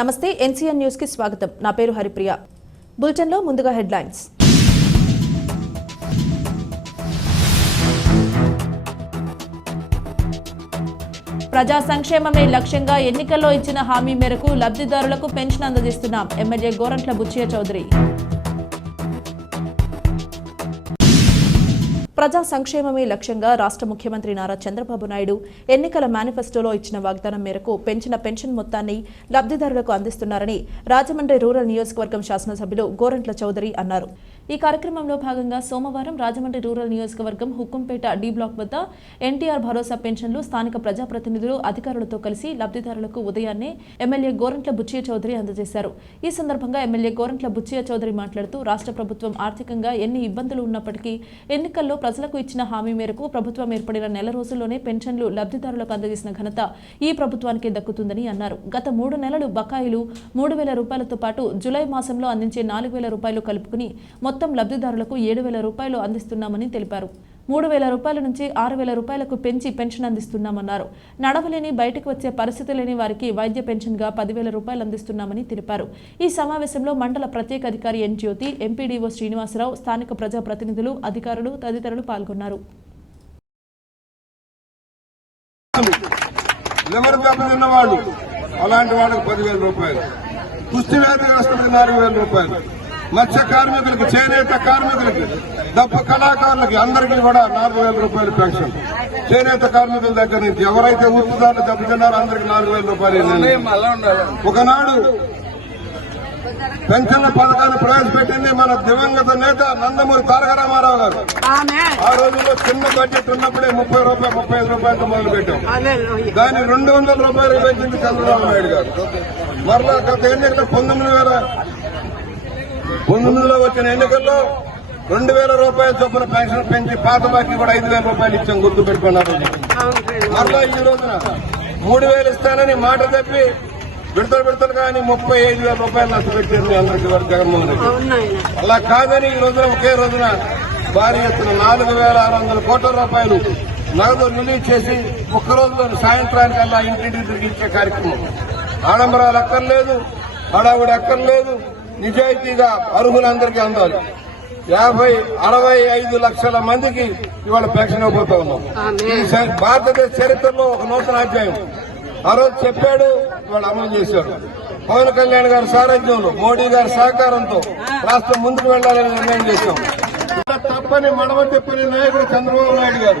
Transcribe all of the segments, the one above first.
నమస్తే NCN news కి స్వాగతం. నా పేరు హరిప్రియ. బులెటిన్ లో ముందుగా హెడ్లైన్స్. ప్రజా సంక్షేమమే లక్ష్యంగా ఎన్నికల్లో ఇచ్చిన హామీ మేరకు లబ్ధిదారులకు పెన్షన్ అందజేస్తున్నాం. ఎమ్మెల్యే గోరంట్ల బుచ్చయ్య చౌదరి. ప్రజా సంక్షేమమే లక్ష్యంగా రాష్ట్ర ముఖ్యమంత్రి నారా చంద్రబాబు నాయుడు ఎన్నికల మేనిఫెస్టోలో ఇచ్చిన వాగ్దానం మేరకు పెంచిన పెన్షన్ మొత్తాన్ని లబ్ధిదారులకు అందిస్తున్నారని రాజమండ్రి రూరల్ నియోజకవర్గం శాసనసభ్యులు గోరంట్ల చౌదరి అన్నారు. ఈ కార్యక్రమంలో భాగంగా సోమవారం రాజమండ్రి రూరల్ నియోజకవర్గం హుక్కుంపేట డి బ్లాక్ వద్ద ఎన్టీఆర్ భరోసా పెన్షన్లు స్థానిక ప్రజాప్రతినిధులు అధికారులతో కలిసి లబ్ధిదారులకు ఉదయాన్నే ఎమ్మెల్యే గోరంట్ల బుచ్చయ్య చౌదరి అందజేశారు. ఈ సందర్భంగా ఎమ్మెల్యే గోరంట్ల బుచ్చయ్య చౌదరి మాట్లాడుతూ రాష్ట్ర ప్రభుత్వం ఆర్థికంగా ఎన్ని ఇబ్బందులు ఉన్నప్పటికీ ఎన్నికల్లో ప్రజలకు ఇచ్చిన హామీ మేరకు ప్రభుత్వం ఏర్పడిన నెల రోజుల్లోనే పెన్షన్లు లబ్ధిదారులకు అందజేసిన ఘనత ఈ ప్రభుత్వానికి దక్కుతుందని అన్నారు. గత 3 నెలలు బకాయిలు 3,000 రూపాయలతో పాటు జులై మాసంలో అందించే 4,000 రూపాయలు కలుపుకుని మొత్తం లబ్ధిదారులకు 7,000 రూపాయలు అందిస్తున్నామని తెలిపారు. 3,000 రూపాయల నుంచి 6,000 రూపాయలకు పెంచి పెన్షన్ అందిస్తున్నామన్నారు. నడవలేని బయటకు వచ్చే పరిస్థితి లేని వారికి వైద్య పెన్షన్గా 10,000 రూపాయలు అందిస్తున్నామని తెలిపారు. ఈ సమావేశంలో మండల ప్రత్యేక అధికారి ఎన్ జ్యోతి, ఎంపీడీఓ శ్రీనివాసరావు, స్థానిక ప్రజాప్రతినిధులు, అధికారులు తదితరులు పాల్గొన్నారు. అలాంటి వాళ్ళకి 10,000 రూపాయలు, కుస్తీ వ్యాధిగ్రస్తులకు 4,000 రూపాయలు, మత్స్య కార్మికులకు, చేనేత కార్మికులకి, దప్ప కళాకారులకి అందరికీ కూడా 4,000 రూపాయలు పెన్షన్. చేనేత కార్మికుల దగ్గర నుంచి ఎవరైతే ఉత్తుదారులు దెబ్బతిన్నారో అందరికి 4,000 రూపాయలు. ఒకనాడు పెన్షన్ల పథకాన్ని ప్రవేశపెట్టింది మన దివంగత నేత నందమూరి తారక రామారావు గారు. ఆ రోజుల్లో చిన్న బడ్జెట్ ఉన్నప్పుడే 30 రూపాయలు 35 రూపాయలతో మొదలు పెట్టాం. దాన్ని 200 రూపాయలు పెంచింది చంద్రబాబు నాయుడు గారు. మరలా గత ఎన్నికల్లో 19లో వచ్చిన ఎన్నికల్లో 2,000 రూపాయల చొప్పున పెన్షన్ పెంచి పాత బాకీ కూడా 5,000 రూపాయలు ఇచ్చాం, గుర్తు పెట్టుకున్నారు. మరలా ఈ రోజున 3,000 ఇస్తానని మాట తప్పి విడతలు కానీ 35,000 రూపాయలు నష్టపెట్టారు అందరికీ జగన్మోహన్ రెడ్డి. అలా కాదని ఈ రోజున ఒకే రోజున భారీ ఎత్తున 4,600 కోట్ల రూపాయలు నగదు రిలీజ్ చేసి ఒక్క రోజులో సాయంత్రానికల్లా ఇంటింటికి తిరిగి ఇచ్చే కార్యక్రమం. ఆడంబరాలు అక్కర్లేదు, హడావుడి అక్కర్లేదు, నిజాయితీగా అర్హులందరికీ అందాలి. 65 లక్షల మందికి ఇవాళ పెన్షన్ ఇవ్వబోతా ఉన్నాం. భారతదేశ చరిత్రలో ఒక నూతన అధ్యాయం. ఆ రోజు చెప్పాడు, ఇవాళ అమలు చేశాడు. పవన్ కళ్యాణ్ గారి సారథ్యంలో, మోడీ గారి సహకారంతో రాష్ట్రం ముందుకు వెళ్లాలని నిర్ణయం చేశాం. తప్పని మడమ తిప్పని నాయకుడు చంద్రబాబు నాయుడు గారు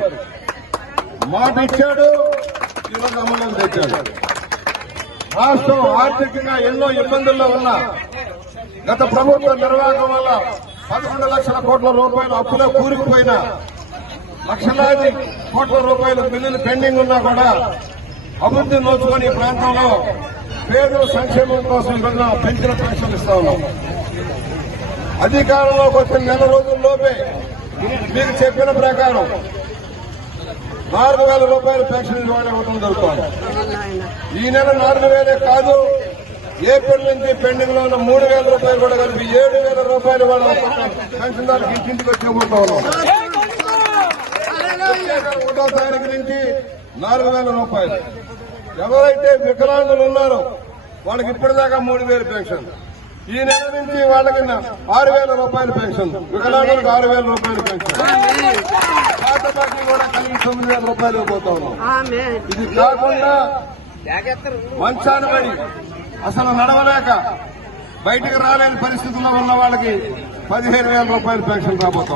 మాట ఇచ్చాడు, ఈరోజు అమలు తెచ్చాడు. రాష్ట్రం ఆర్థికంగా ఎన్నో ఇబ్బందుల్లో ఉన్నా గత ప్రభుత్వ నిర్వాహకం వల్ల 11 లక్షల కోట్ల రూపాయలు అప్పులో కూరుకుపోయిన, లక్షలాది కోట్ల రూపాయలు బిల్లులు పెండింగ్ ఉన్నా కూడా అభివృద్ధి నోచుకొని ఈ ప్రాంతంలో పేదల సంక్షేమం కోసం పెంచిన పెన్షన్ ఇస్తా ఉన్నాం. అధికారంలోకి వచ్చిన నెల రోజుల్లోపే మీకు చెప్పిన ప్రకారం 4,000 రూపాయల పెన్షన్ ఇవ్వడం జరుగుతోంది. ఈ నెల 4,000 కాదు, ఏప్రిల్ నుంచి పెండింగ్ లో ఉన్న 3,000 రూపాయలు కూడా కలిపి 7,000 రూపాయలు వాళ్ళ పెన్షన్దారులకు ఇంటింటికి వచ్చేపోతా ఉన్నాం. 1వ తారీఖు నుంచి 4,000 రూపాయలు. ఎవరైతే వికలాంగులు ఉన్నారో వాళ్ళకి ఇప్పటిదాకా 3,000 పెన్షన్. ఈ నెల నుంచి వాళ్ళకి 6,000 రూపాయల పెన్షన్, వికలాంగులకు 6,000 రూపాయల పెన్షన్. పాత బాకీ కూడా కలిపి 9,000 రూపాయలు ఇవ్వబోతా ఉన్నాం. ఇది కాకుండా మంచాన పడి అసలు నడవలేక బయటకు రాలేని పరిస్థితుల్లో ఉన్న వాళ్ళకి 15,000 రూపాయల పెన్షన్ రాబోతాం.